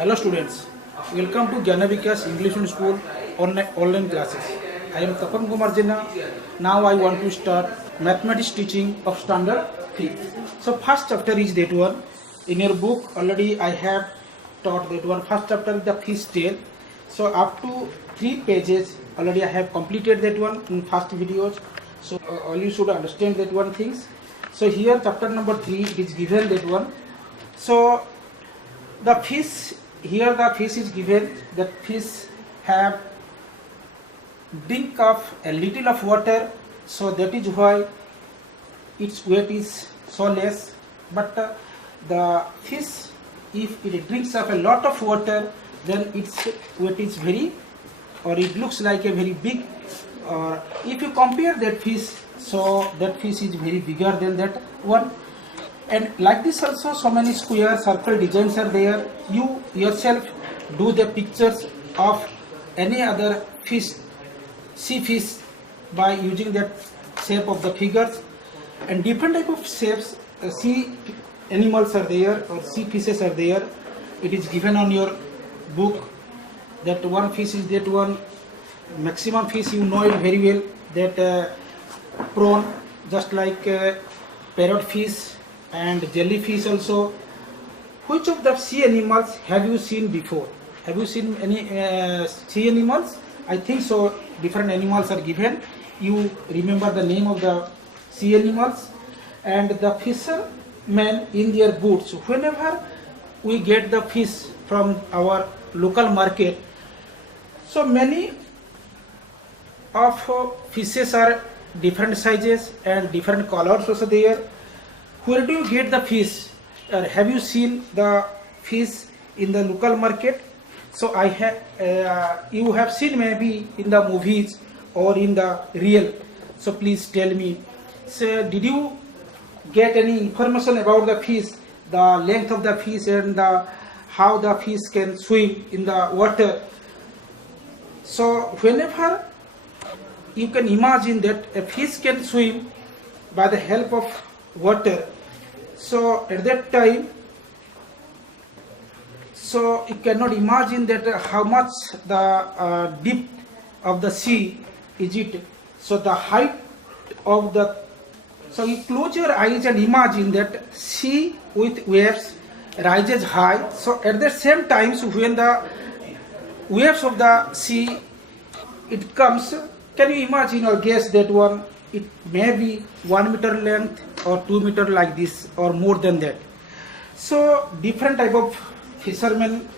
Hello students, welcome to Gyanavikas English School online classes. I am Tapan Kumar Jina. Now I want to start mathematics teaching of standard 3. So first chapter is that one. In your book already I have taught that one. First chapter is the fish tail. So up to 3 pages already I have completed that one in first videos. So all you should understand that one things. So here chapter number 3 it is given that one. So the fish, here the fish is given, that fish have drink of a little of water, so that is why its weight is so less. But the fish, if it drinks of a lot of water, then its weight is very, or it looks like a very big. Or if you compare that fish, so that fish is very bigger than that one. And like this also, so many square circle designs are there. You yourself do the pictures of any other fish, sea fish, by using that shape of the figures. And different type of shapes, sea animals are there, or sea fishes are there. It is given on your book that one fish is that one. Maximum fish you know it very well, that prawn, just like parrotfish and jellyfish also. Which of the sea animals have you seen before? Have you seen any sea animals? I think so. Different animals are given. You remember the name of the sea animals. And the fishermen in their boats, whenever we get the fish from our local market, so many of fishes are different sizes and different colors also there. Where do you get the fish? Have you seen the fish in the local market? So I have, you have seen maybe in the movies or in the real. So please tell me. So did you get any information about the fish, the length of the fish and how the fish can swim in the water? So whenever you can imagine that a fish can swim by the help of water, so at that time, so you cannot imagine that how much the depth of the sea is it. So the height of the, so you close your eyes and imagine that sea with waves rises high. So at the same time, so when the waves of the sea it comes, can you imagine or guess that one? It may be 1 meter length or 2 meter like this or more than that. So different type of fishermen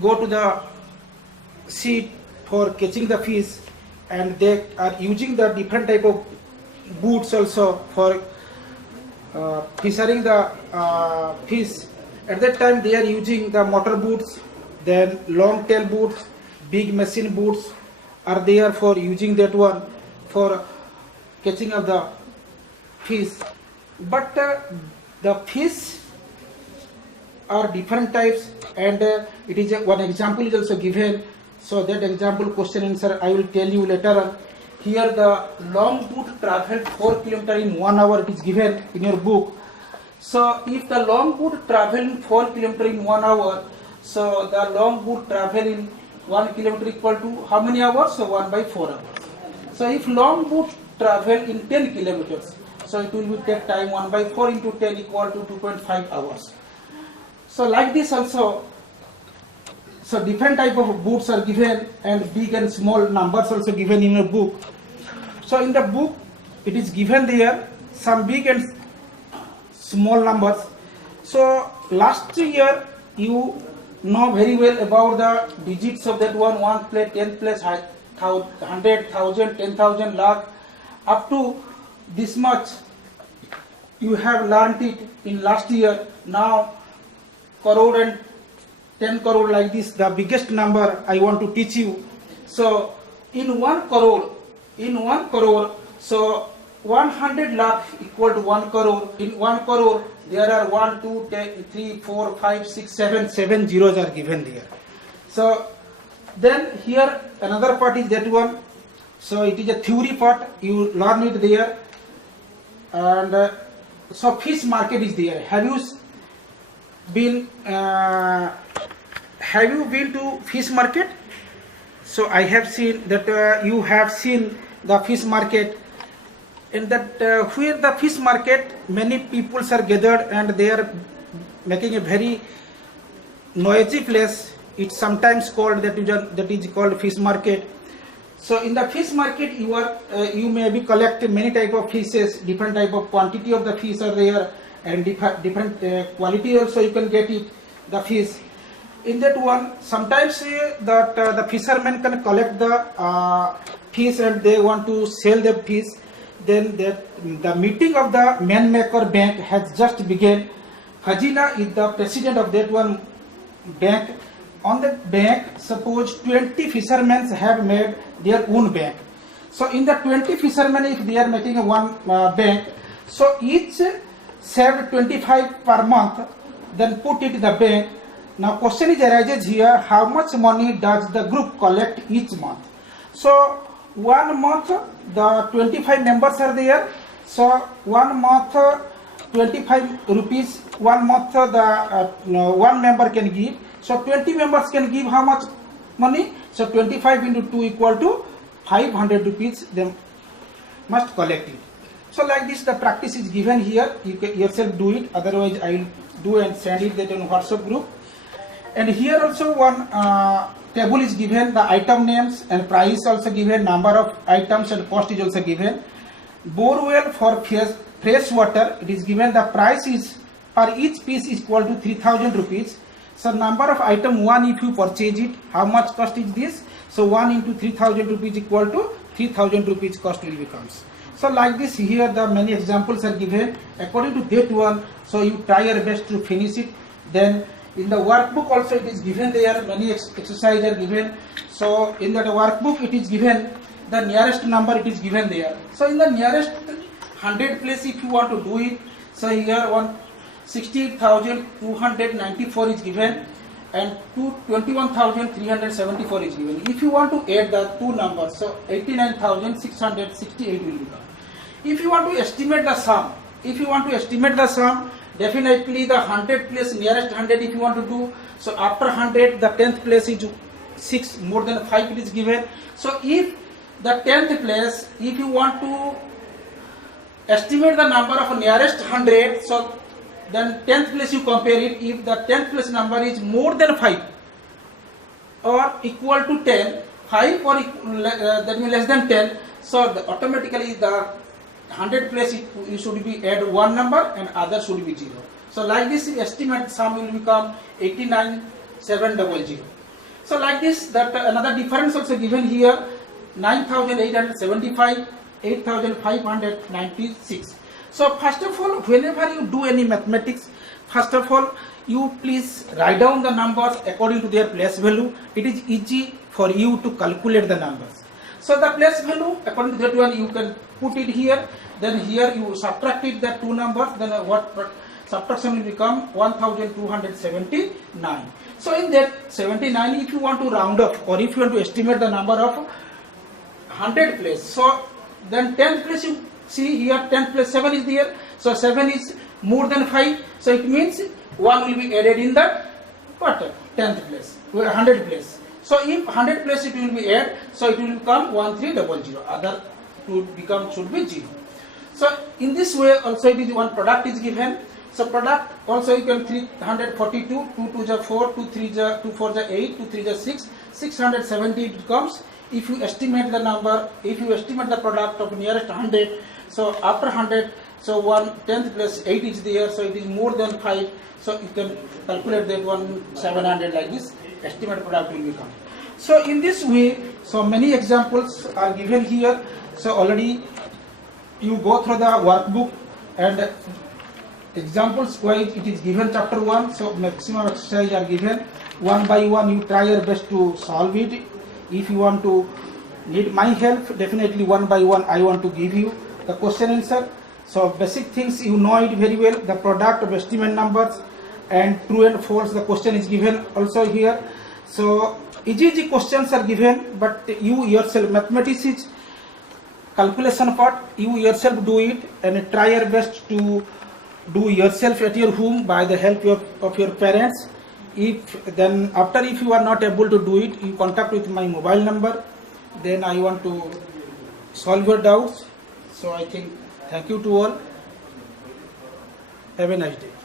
go to the sea for catching the fish, and they are using the different type of boats also for fishing the fish. At that time they are using the motor boats, then long tail boats, big machine boats are there for using that one for catching of the fish. But the fish are different types, and it is one example is also given. So that example question answer I will tell you later on. Here the long boat traveled 4 kilometers in 1 hour, it is given in your book. So if the long boat travel 4 kilometers in 1 hour, so the long boat travel in 1 kilometer equal to how many hours? So 1/4 hours. So if long boat travel in 10 kilometers, so it will be take time 1/4 into 10 equal to 2.5 hours. So like this also, so different type of boats are given, and big and small numbers also given in your book. So in the book it is given there some big and small numbers. So last year you know very well about the digits of that one, 1 place, 10 place, 100, 1000, 10,000, lakh, up to this much you have learnt it in last year. Now crore and 10 crore like this, the biggest number I want to teach you. So in 1 crore, so 100 lakh equal to 1 crore. In 1 crore there are 1, 2, 3, 4, 5, 6, 7 zeros are given there. So then here another part is that one. So it is a theory part, you learn it there. And so fish market is there. Have you been have you been to fish market? So I have seen that you have seen the fish market. In that where the fish market, many people are gathered and they are making a very noisy place. It's sometimes called that is called fish market. So in the fish market, you may be collecting many type of fishes, different type of quantity of the fish are there, and different quality also you can get it, the fish. In that one, sometimes that the fishermen can collect the fish and they want to sell the fish. Then the meeting of the Manmaker Bank has just begun. Hajina is the president of that one bank. On that bank, suppose 20 fishermen have made their own bank. So in the 20 fishermen, if they are making one bank, so each saved 25 per month, then put it in the bank. Now question is arises here, how much money does the group collect each month? So 1 month the 25 members are there. So 1 month 25 rupees, 1 month the one member can give. So 20 members can give how much money? So 25 into 2 equal to 500 rupees, they must collect it. So like this the practice is given here, you can yourself do it, otherwise I will do and send it that on WhatsApp group. And here also one table is given, the item names and price also given, number of items and cost is also given. Borewell for fresh water, it is given the price is per each piece is equal to 3000 rupees. So number of item 1, if you purchase it, how much cost is this? So 1 into 3000 rupees equal to 3000 rupees cost will becomes. So like this here the many examples are given according to that one. So you try your best to finish it. Then in the workbook also it is given there, many exercises are given. So in that workbook it is given the nearest number, it is given there. So in the nearest 100 place if you want to do it, so here 68,294 is given and 21,374 is given. If you want to add the two numbers, so 89,668 will become. If you want to estimate the sum, definitely the 100 place nearest 100 if you want to do, so after 100 the 10th place is 6, more than 5 it is given. So if the 10th place, if you want to estimate the number of nearest 100, so then 10th place you compare it. If the 10th place number is more than 5 or equal to 10, 5 or that means less than 10, so automatically the 100 place you should be add one number and other should be 0. So like this estimate sum will become 89,700. So like this, that another difference also given here, 9,875, 8,596. So first of all, whenever you do any mathematics, first of all you please write down the numbers according to their place value. It is easy for you to calculate the numbers. So the place value according to that one you can put it here. Then here you subtract it, the two numbers, then what subtraction will become 1,279. So in that 79, if you want to round up or if you want to estimate the number of 100 place, so then 10th place you see here 10th place 7 is there. So 7 is more than 5. So it means 1 will be added in the what 10th place, 100 place. So if 100 place it will be added, so it will become 1300. Other to become should be 0. So in this way also it is one product is given. So product also you can 342, 2 2 is 4, 2 3 is 2 4 is 8, 2 3 is 6, 670 it comes. If you estimate the number, if you estimate the product of nearest 100, so after 100, so 1/10th plus 8 is there, so it is more than 5, so you can calculate that one 700 like this, estimate product will become. So in this way, so many examples are given here. So already you go through the workbook and examples wise it is given chapter 1, so maximum exercise are given. One by one you try your best to solve it. If you want to need my help, definitely one by one I want to give you the question answer. So basic things you know it very well, the product of estimate numbers and true and false, the question is given also here. So easy questions are given, but you yourself, mathematics is calculation part, you yourself do it and try your best to do yourself at your home by the help of your parents. If you are not able to do it, you contact with my mobile number. Then I want to solve your doubts. So I think thank you to all. Have a nice day.